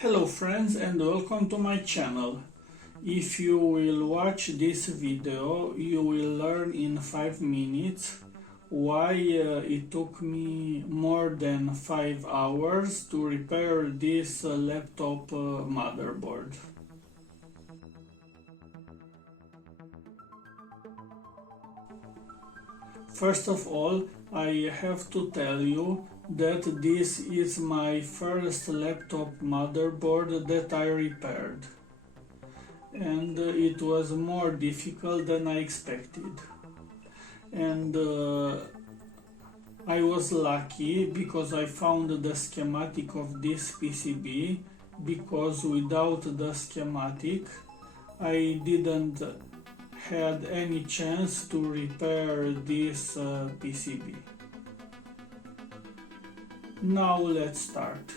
Hello friends and welcome to my channel. If you will watch this video, you will learn in 5 minutes why it took me more than 5 hours to repair this laptop motherboard. First of all, I have to tell you that this is my first laptop motherboard that I repaired, and it was more difficult than I expected. And I was lucky because I found the schematic of this PCB, because without the schematic I didn't had any chance to repair this PCB. Now let's start.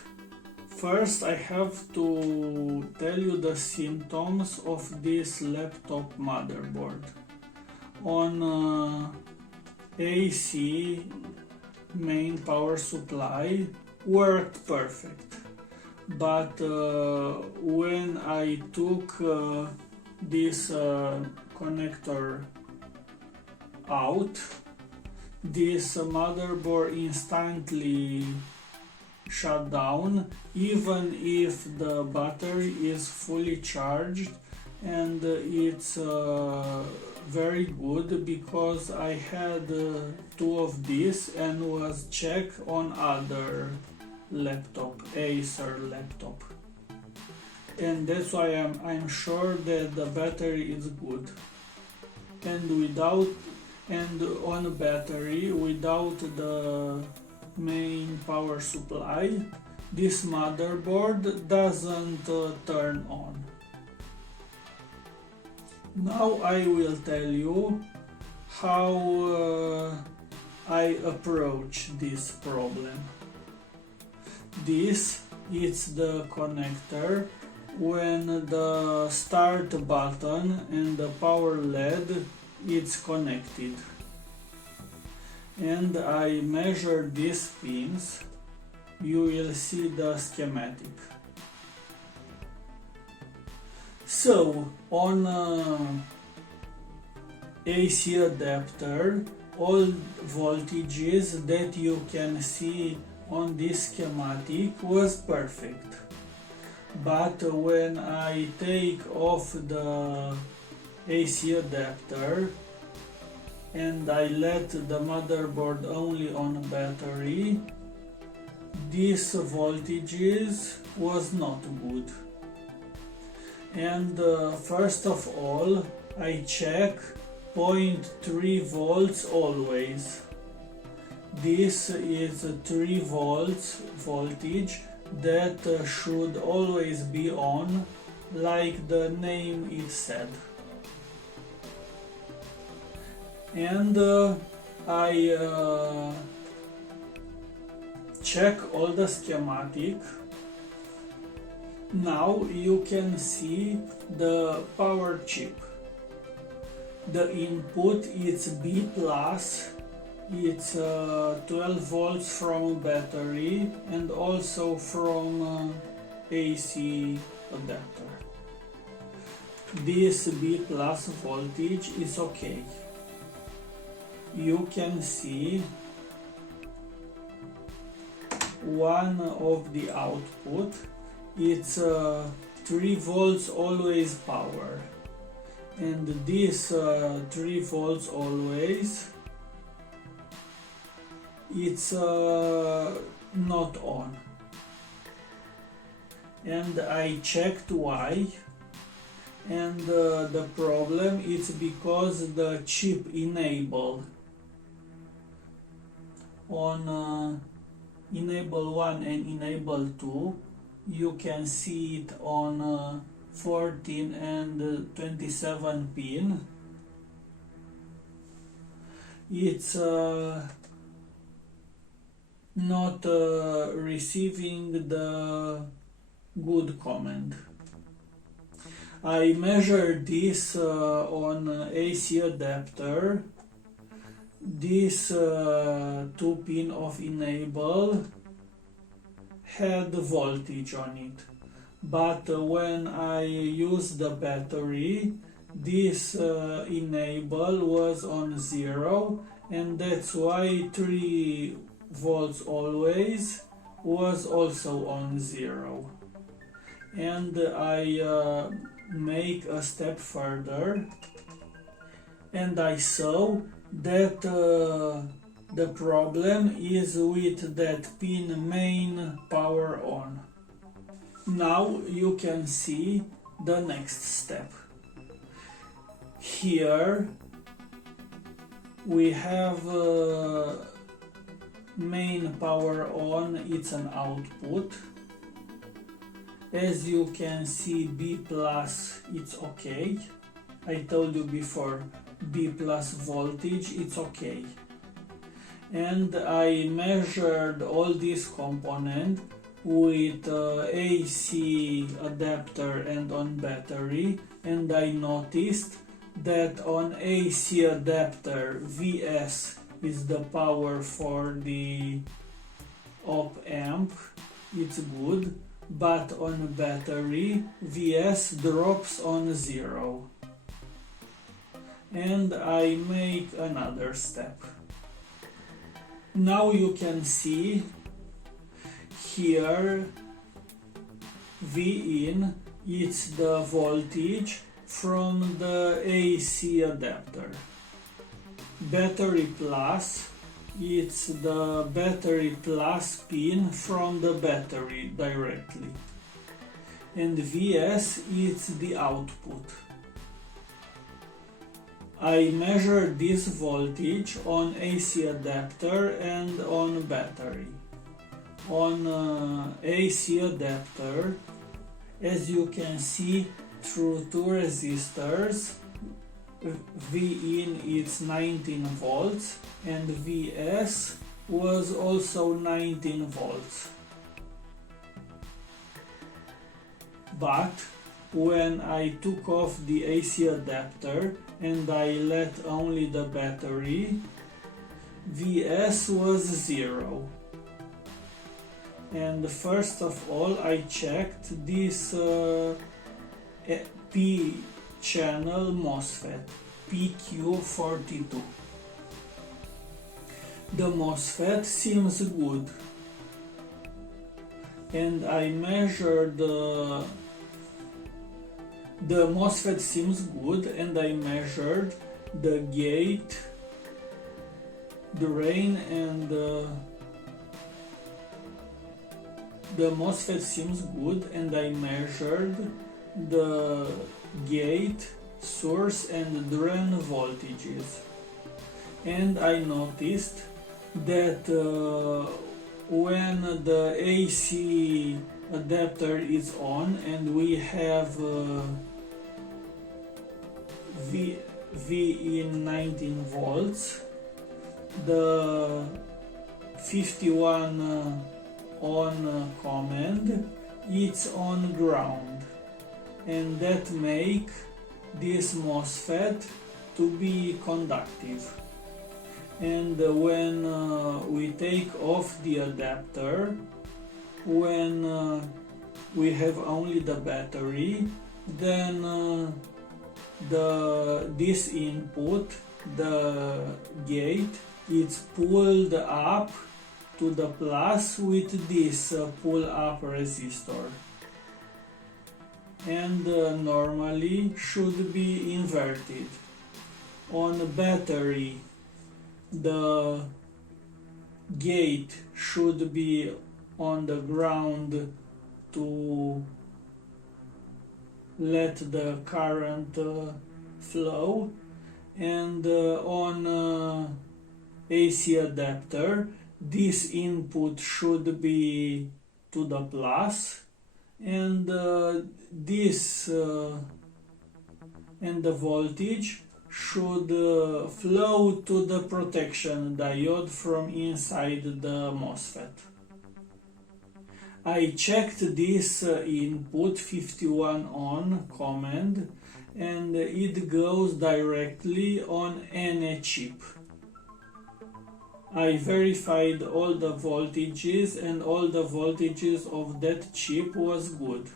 First, I have to tell you the symptoms of this laptop motherboard. On AC main power supply worked perfect, but when I took this connector out, this motherboard instantly shut down, even if the battery is fully charged, and it's very good because I had two of these and was checked on other laptop, Acer laptop, and that's why I'm sure that the battery is good. And on a battery without the main power supply, this motherboard doesn't turn on. Now I will tell you how I approach this problem. This is the connector when the start button and the power LED is connected, and I measure these pins. You will see the schematic. So on AC adapter, all voltages that you can see on this schematic was perfect. But when I take off the AC adapter and I let the motherboard only on battery, these voltages was not good. And first of all, I check 0.3 volts always. This is 3 volts voltage that should always be on, like the name is said. And I check all the schematic. Now you can see the power chip. The input is B+, it's 12 volts from battery and also from AC adapter. This B+ voltage is okay. You can see one of the output, it's 3 volts always power, and this 3 volts always, it's not on. And I checked why, and the problem is because the chip enable on enable 1 and enable 2, you can see it on 14 and 27 pin. It's not receiving the good command. I measured this on AC adapter. This 2 pin of enable had voltage on it, but when I use the battery, this enable was on 0, and that's why 3 volts always was also on 0. And I make a step further, and I saw that the problem is with that pin main power on. Now you can see the next step. Here we have main power on, it's an output. As you can see, B plus, it's okay. I told you before, B plus voltage, it's okay. And I measured all these components with AC adapter and on battery, and I noticed that on AC adapter Vs is the power for the op amp, it's good, but on battery Vs drops on 0. And I make another step. Now you can see here V in, it's the voltage from the AC adapter. Battery plus, it's the battery plus pin from the battery directly. And Vs, it's the output. I measure this voltage on AC adapter and on battery. On AC adapter, as you can see, through 2 resistors, V in is 19 volts and Vs was also 19 volts. But when I took off the AC adapter and I let only the battery, Vs was 0. And first of all I checked this P channel MOSFET, PQ42. The MOSFET seems good. And I measured the MOSFET seems good, and I measured the gate, drain, and the MOSFET seems good, and I measured the gate, source, and drain voltages. And I noticed that when the AC adapter is on and we have V in 19 volts, the 51 on command, it's on ground, and that make this MOSFET to be conductive. And when we take off the adapter, when we have only the battery, then this input, the gate, it's pulled up to the plus with this pull up resistor, and normally should be inverted. On battery, the gate should be on the ground to let the current flow, and on AC adapter this input should be to the plus, and this and the voltage should flow to the protection diode from inside the MOSFET. I checked this input 51 on command, and it goes directly on any chip. I verified all the voltages, and all the voltages of that chip was good.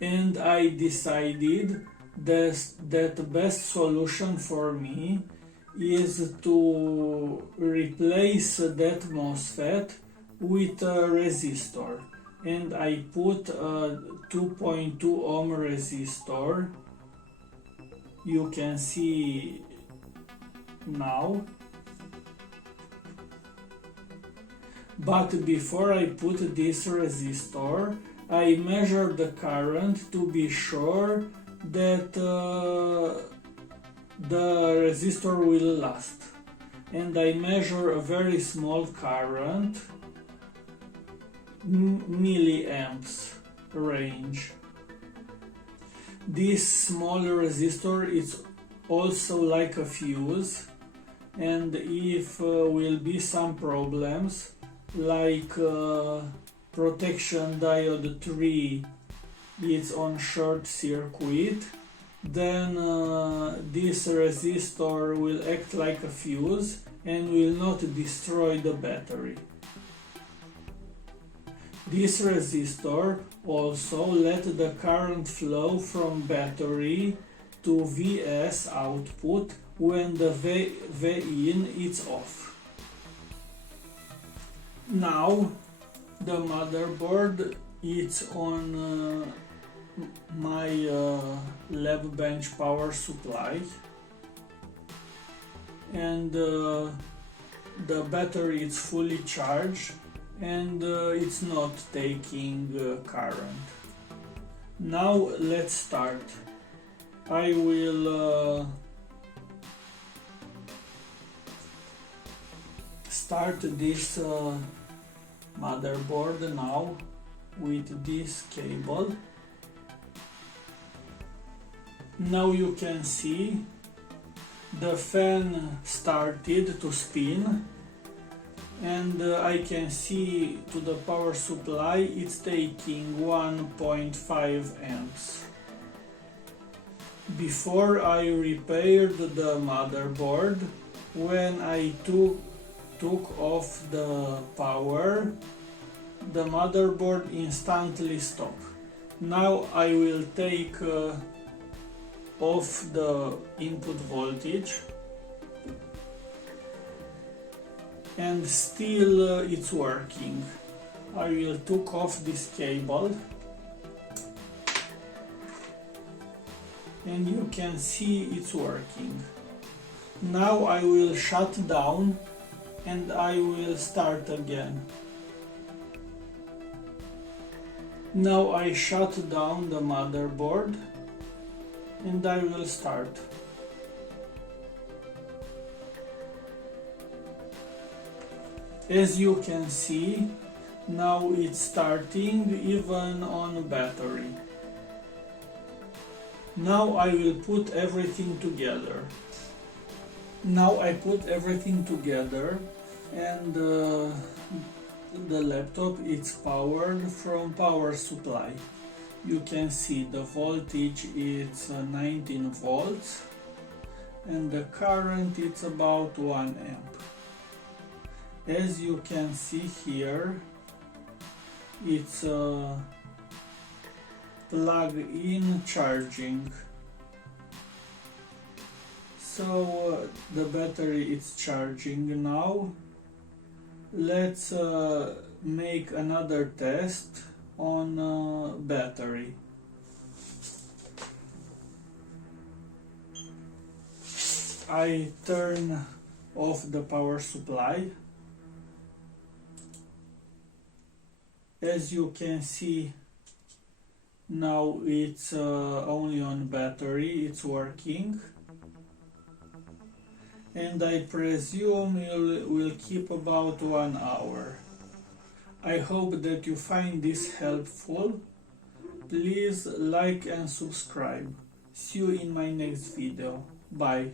and I decided that the best solution for me is to replace that MOSFET with a resistor, and I put a 2.2 ohm resistor. You can see now. But before I put this resistor, I measured the current to be sure that the resistor will last. And I measure a very small current, milliamps range. This small resistor is also like a fuse, and if will be some problems, like protection diode 3 is on short circuit, then this resistor will act like a fuse and will not destroy the battery. This resistor also let the current flow from battery to Vs output when the V-in is off. Now the motherboard is on my lab bench power supply, and the battery is fully charged and it's not taking current. Now let's start. I will start this motherboard now with this cable. Now you can see the fan started to spin, and I can see to the power supply it's taking 1.5 amps. Before I repaired the motherboard, when I took off the power, the motherboard instantly stopped. Now I will take off the input voltage, and still it's working. I will take off this cable, and you can see it's working. Now I will shut down and I will start again. Now I shut down the motherboard and I will start. As you can see, now it's starting even on battery. Now I will put everything together. Now I put everything together, and the laptop is powered from power supply. You can see the voltage is 19 volts and the current is about 1 amp. As you can see here, it's plug-in charging. So the battery is charging now. Let's make another test on battery. I turn off the power supply. As you can see, now it's only on battery, it's working. And I presume it will keep about 1 hour. I hope that you find this helpful. Please like and subscribe. See you in my next video. Bye.